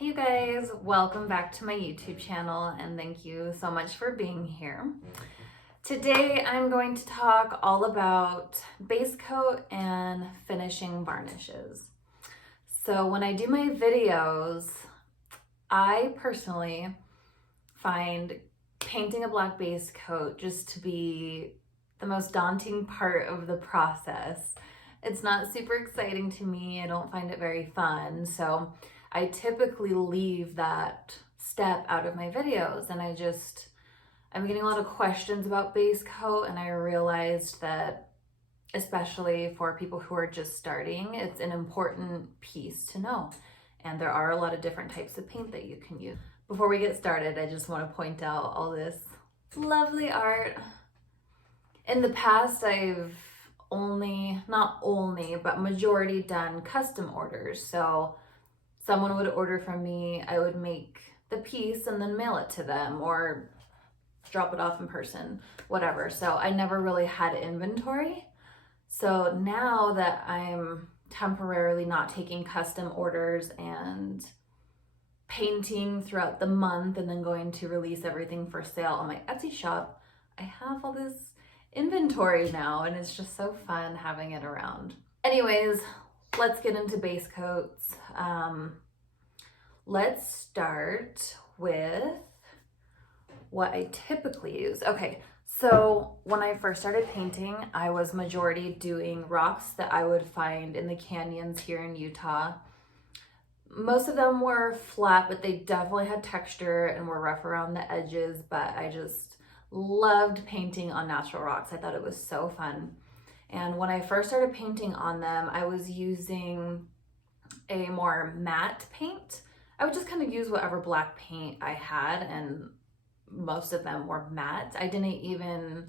Hey you guys, welcome back to my YouTube channel and thank you so much for being here. Today I'm going to talk all about base coat and finishing varnishes. So when I do my videos, I personally find painting a black base coat just to be the most daunting part of the process. It's not super exciting to me. I don't find it very fun. So I typically leave that step out of my videos, and I'm getting a lot of questions about base coat, and I realized that especially for people who are just starting, it's an important piece to know. And there are a lot of different types of paint that you can use. Before we get started, I just want to point out all this lovely art. In the past, I've not majority done custom orders. So someone would order from me, I would make the piece and then mail it to them or drop it off in person, whatever. So I never really had inventory. So now that I'm temporarily not taking custom orders and painting throughout the month and then going to release everything for sale on my Etsy shop, I have all this inventory now and it's just so fun having it around. Anyways, let's get into base coats. Let's start with what I typically use. Okay, so when I first started painting, I was majority doing rocks that I would find in the canyons here in Utah. Most of them were flat, but they definitely had texture and were rough around the edges, but I just loved painting on natural rocks. I thought it was so fun. And when I first started painting on them, I was using a more matte paint. I would just kind of use whatever black paint I had, and most of them were matte. I didn't even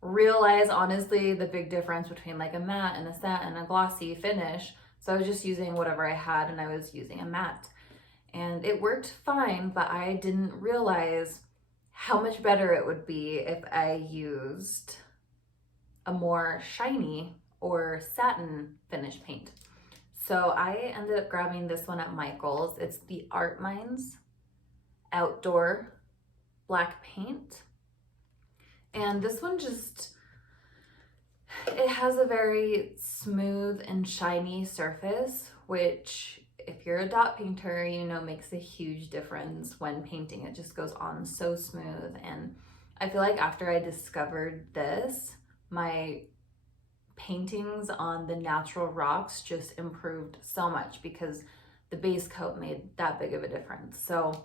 realize, honestly, the big difference between like a matte and a satin and a glossy finish. So I was just using whatever I had, and I was using a matte. And it worked fine, but I didn't realize how much better it would be if I used a more shiny or satin finish paint. So I ended up grabbing this one at Michael's. It's the Art Minds Outdoor Black Paint. And this one it has a very smooth and shiny surface, which if you're a dot painter, you know, makes a huge difference when painting. It just goes on so smooth. And I feel like after I discovered this, my paintings on the natural rocks just improved so much because the base coat made that big of a difference. So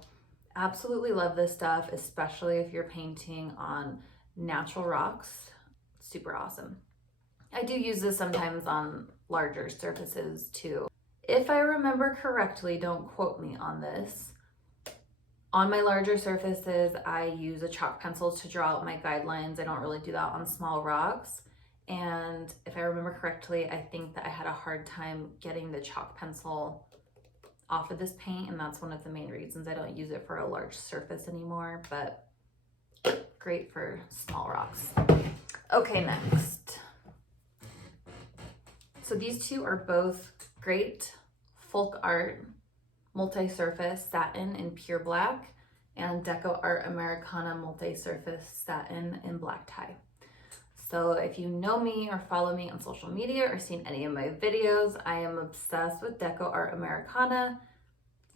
absolutely love this stuff, especially if you're painting on natural rocks. Super awesome. I do use this sometimes on larger surfaces too. If I remember correctly, don't quote me on this, on my larger surfaces, I use a chalk pencil to draw out my guidelines. I don't really do that on small rocks. And if I remember correctly, I think that I had a hard time getting the chalk pencil off of this paint, and that's one of the main reasons I don't use it for a large surface anymore, but great for small rocks. Okay, next. So these two are both great folk art multi-surface satin in pure black and Deco Art Americana multi-surface satin in black tie. So if you know me or follow me on social media or seen any of my videos, I am obsessed with Deco Art Americana.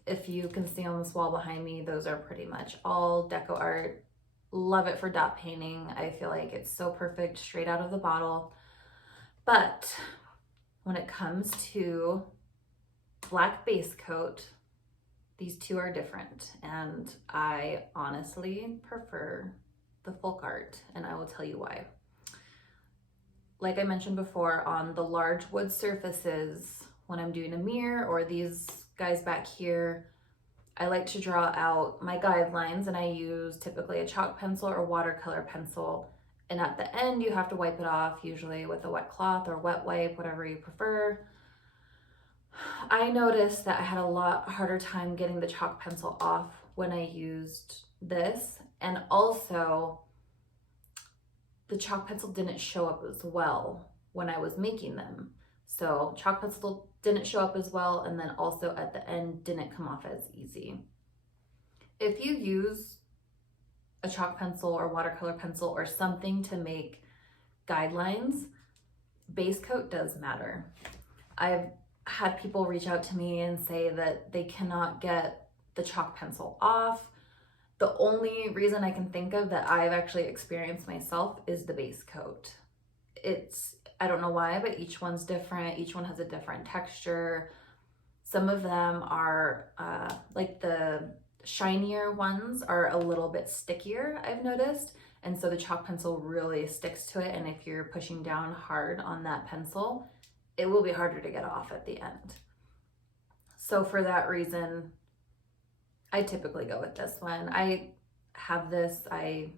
If you can see on this wall behind me, those are pretty much all Deco Art. Love it for dot painting. I feel like it's so perfect straight out of the bottle. But when it comes to black base coat, these two are different, and I honestly prefer the folk art, and I will tell you why. Like I mentioned before, on the large wood surfaces, when I'm doing a mirror or these guys back here, I like to draw out my guidelines, and I use typically a chalk pencil or watercolor pencil. And at the end, you have to wipe it off, usually with a wet cloth or wet wipe, whatever you prefer. I noticed that I had a lot harder time getting the chalk pencil off when I used this, and also the chalk pencil didn't show up as well when I was making them. So chalk pencil didn't show up as well, and then also at the end didn't come off as easy. If you use a chalk pencil or watercolor pencil or something to make guidelines, base coat does matter. I've had people reach out to me and say that they cannot get the chalk pencil off. The only reason I can think of that I've actually experienced myself is the base coat. I don't know why, but each one's different. Each one has a different texture. Some of them are like the shinier ones are a little bit stickier, I've noticed. And so the chalk pencil really sticks to it. And if you're pushing down hard on that pencil, it will be harder to get off at the end. So for that reason, I typically go with this one. I have this, I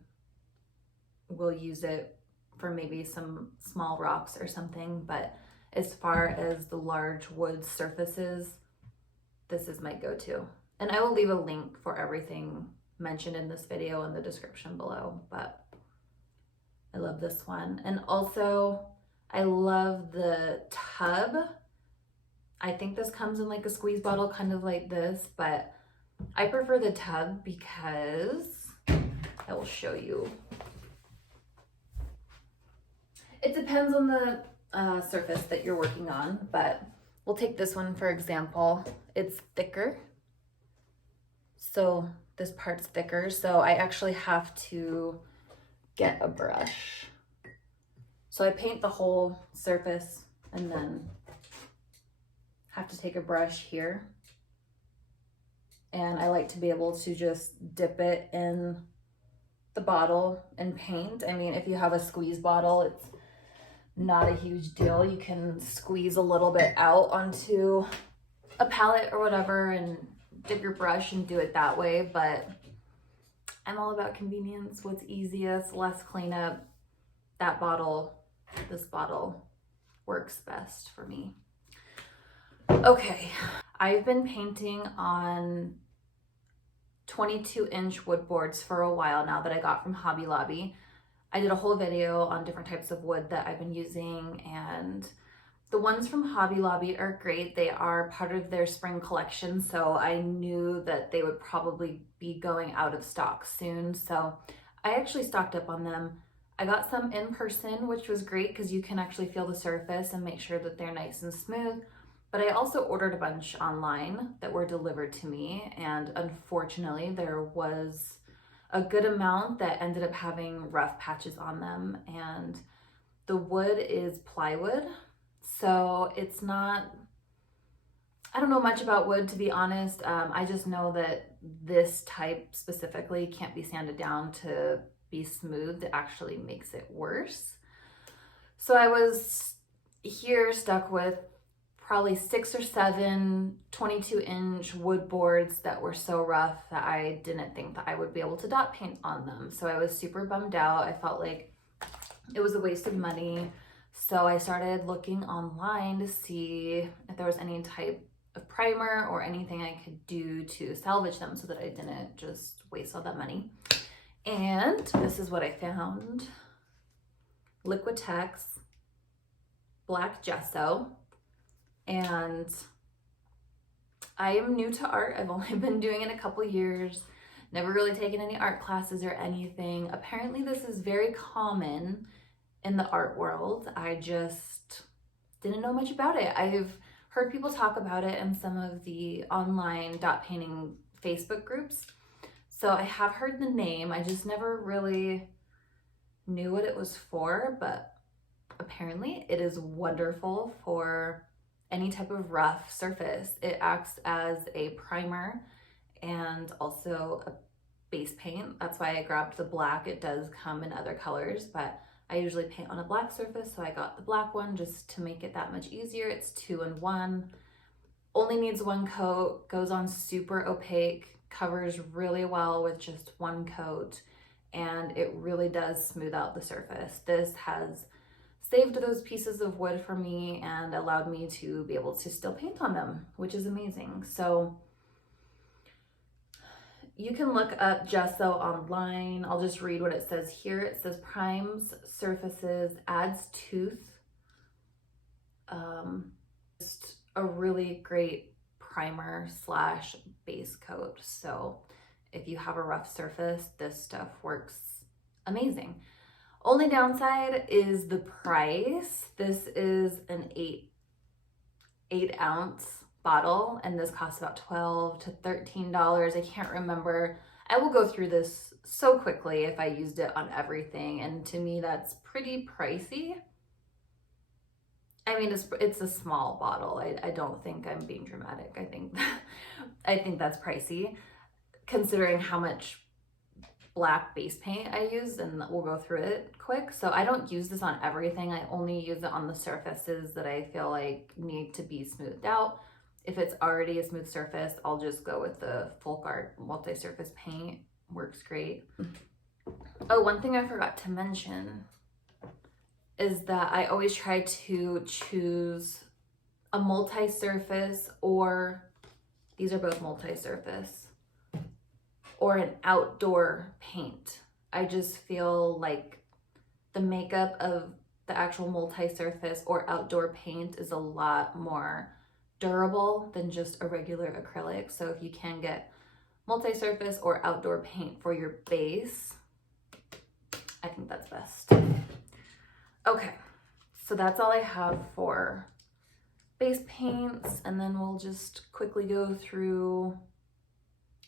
will use it for maybe some small rocks or something, but as far as the large wood surfaces, this is my go-to. And I will leave a link for everything mentioned in this video in the description below, but I love this one. And also, I love the tub. I think this comes in like a squeeze bottle, kind of like this, but I prefer the tub because I will show you. It depends on the surface that you're working on, but we'll take this one for example. It's thicker, so this part's thicker, so I actually have to get a brush. So I paint the whole surface and then have to take a brush here. And I like to be able to just dip it in the bottle and paint. I mean, if you have a squeeze bottle, it's not a huge deal. You can squeeze a little bit out onto a palette or whatever and dip your brush and do it that way. But I'm all about convenience. What's easiest, less cleanup. That bottle, this bottle works best for me. Okay, I've been painting on 22-inch wood boards for a while now that I got from Hobby Lobby. I did a whole video on different types of wood that I've been using, and the ones from Hobby Lobby are great. They are part of their spring collection, so I knew that they would probably be going out of stock soon, so I actually stocked up on them. I got some in person, which was great because you can actually feel the surface and make sure that they're nice and smooth. But I also ordered a bunch online that were delivered to me, and unfortunately there was a good amount that ended up having rough patches on them, and the wood is plywood, so it's not, I don't know much about wood, to be honest. I just know that this type specifically can't be sanded down to be smooth. It actually makes it worse. So I was here stuck with probably 6 or 7 22-inch wood boards that were so rough that I didn't think that I would be able to dot paint on them. So I was super bummed out. I felt like it was a waste of money. So I started looking online to see if there was any type of primer or anything I could do to salvage them so that I didn't just waste all that money. And this is what I found. Liquitex black gesso. And I am new to art. I've only been doing it a couple years, never really taken any art classes or anything. Apparently this is very common in the art world. I just didn't know much about it. I've heard people talk about it in some of the online dot painting Facebook groups. So I have heard the name. I just never really knew what it was for, but apparently it is wonderful for any type of rough surface. It acts as a primer and also a base paint. That's why I grabbed the black. It does come in other colors, but I usually paint on a black surface, so I got the black one just to make it that much easier. It's 2-in-1, only needs 1 coat, goes on super opaque, covers really well with just 1 coat, and it really does smooth out the surface. This has saved those pieces of wood for me and allowed me to be able to still paint on them, which is amazing. So you can look up gesso online. I'll just read what it says here. It says primes surfaces, adds tooth, Just a really great primer slash base coat. So if you have a rough surface, this stuff works amazing. Only downside is the price. This is an 8-ounce bottle, and this costs about $12 to $13. I can't remember. I will go through this so quickly if I used it on everything, and to me that's pretty pricey. I mean, it's a small bottle. I don't think I'm being dramatic. I think that's pricey considering how much black base paint I use, and we'll go through it quick. So I don't use this on everything. I only use it on the surfaces that I feel like need to be smoothed out. If it's already a smooth surface, I'll just go with the Folk Art multi-surface paint. Works great. Oh, one thing I forgot to mention is that I always try to choose a multi-surface, or these are both multi-surface, or an outdoor paint. I just feel like the makeup of the actual multi-surface or outdoor paint is a lot more durable than just a regular acrylic. So if you can get multi-surface or outdoor paint for your base, I think that's best. Okay, so that's all I have for base paints, and then we'll just quickly go through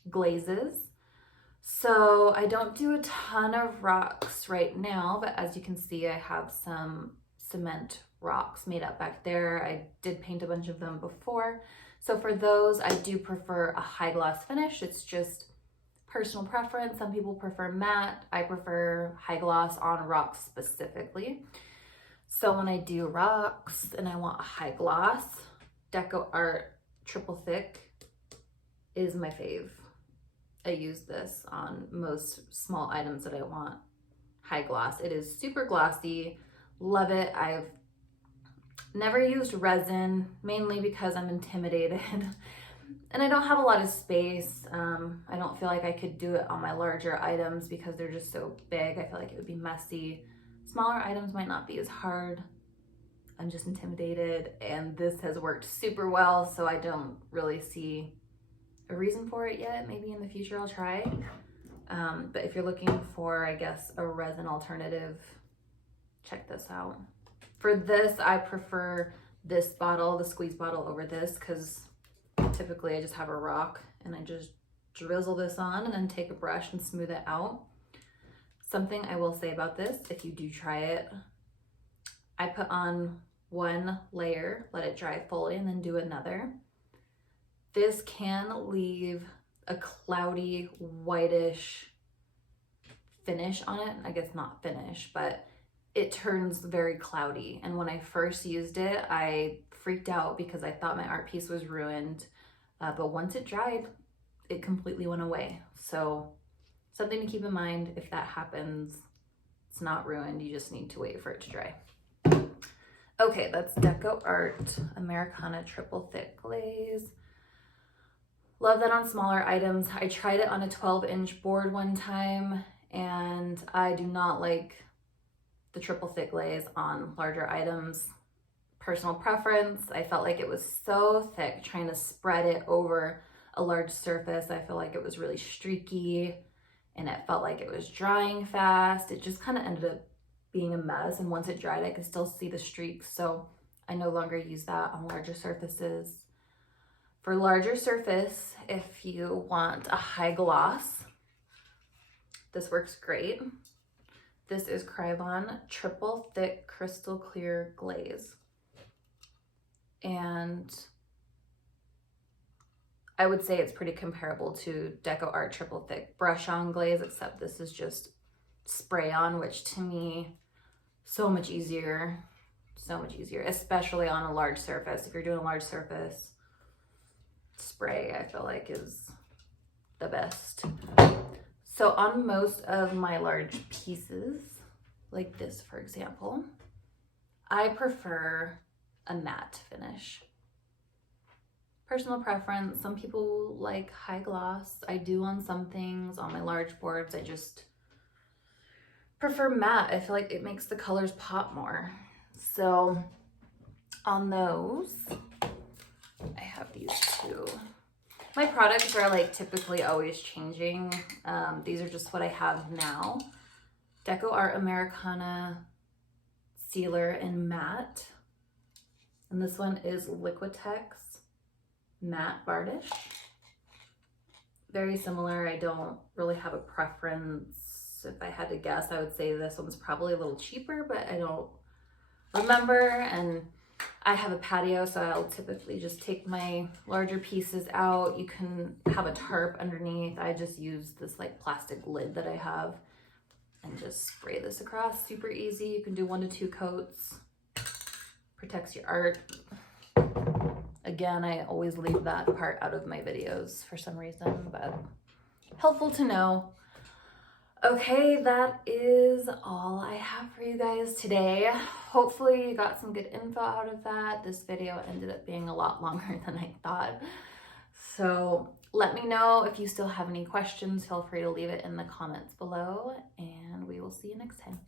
glazes. So I don't do a ton of rocks right now, but as you can see, I have some cement rocks made up back there. I did paint a bunch of them before. So for those, I do prefer a high gloss finish. It's just personal preference. Some people prefer matte. I prefer high gloss on rocks specifically. So when I do rocks and I want a high gloss, Deco Art Triple Thick is my fave. I use this on most small items that I want high gloss. It is super glossy. Love it. I've never used resin, mainly because I'm intimidated and I don't have a lot of space. I don't feel like I could do it on my larger items because they're just so big. I feel like it would be messy. Smaller items might not be as hard. I'm just intimidated, and this has worked super well, so I don't really see a reason for it yet. Maybe in the future I'll try. But if you're looking for, I guess, a resin alternative, check this out. For this, I prefer this bottle, the squeeze bottle, over this, because typically I just have a rock and I just drizzle this on and then take a brush and smooth it out. Something I will say about this, if you do try it, I put on one layer, let it dry fully, and then do another. This can leave a cloudy, whitish finish on it. I guess not finish, but it turns very cloudy. And when I first used it, I freaked out because I thought my art piece was ruined. But once it dried, it completely went away. So something to keep in mind if that happens. It's not ruined, you just need to wait for it to dry. Okay, that's Deco Art Americana Triple Thick Glaze. Love that on smaller items. I tried it on a 12-inch board one time, and I do not like the triple thick glaze on larger items. Personal preference. I felt like it was so thick trying to spread it over a large surface. I feel like it was really streaky, and it felt like it was drying fast. It just kind of ended up being a mess, and once it dried, I could still see the streaks, so I no longer use that on larger surfaces. For larger surface, if you want a high gloss, this works great. This is Krylon Triple Thick Crystal Clear Glaze. And I would say it's pretty comparable to Deco Art Triple Thick Brush On Glaze, except this is just spray on, which to me, so much easier, especially on a large surface. If you're doing a large surface, spray I feel like is the best. So on most of my large pieces, like this for example, I prefer a matte finish. Personal preference. Some people like high gloss. I do on some things. On my large boards, I just prefer matte. I feel like it makes the colors pop more. So on those, I have these two. My products are like typically always changing. These are just what I have now. Deco Art Americana Sealer in Matte. And this one is Liquitex Matte Varnish. Very similar. I don't really have a preference. If I had to guess, I would say this one's probably a little cheaper, but I don't remember. And I have a patio, so I'll typically just take my larger pieces out. You can have a tarp underneath. I just use this like plastic lid that I have and just spray this across. Super easy. You can do 1 to 2 coats. Protects your art. Again, I always leave that part out of my videos for some reason, but helpful to know. Okay, that is all I have for you guys today. Hopefully you got some good info out of that. This video ended up being a lot longer than I thought. So let me know if you still have any questions. Feel free to leave it in the comments below, and we will see you next time.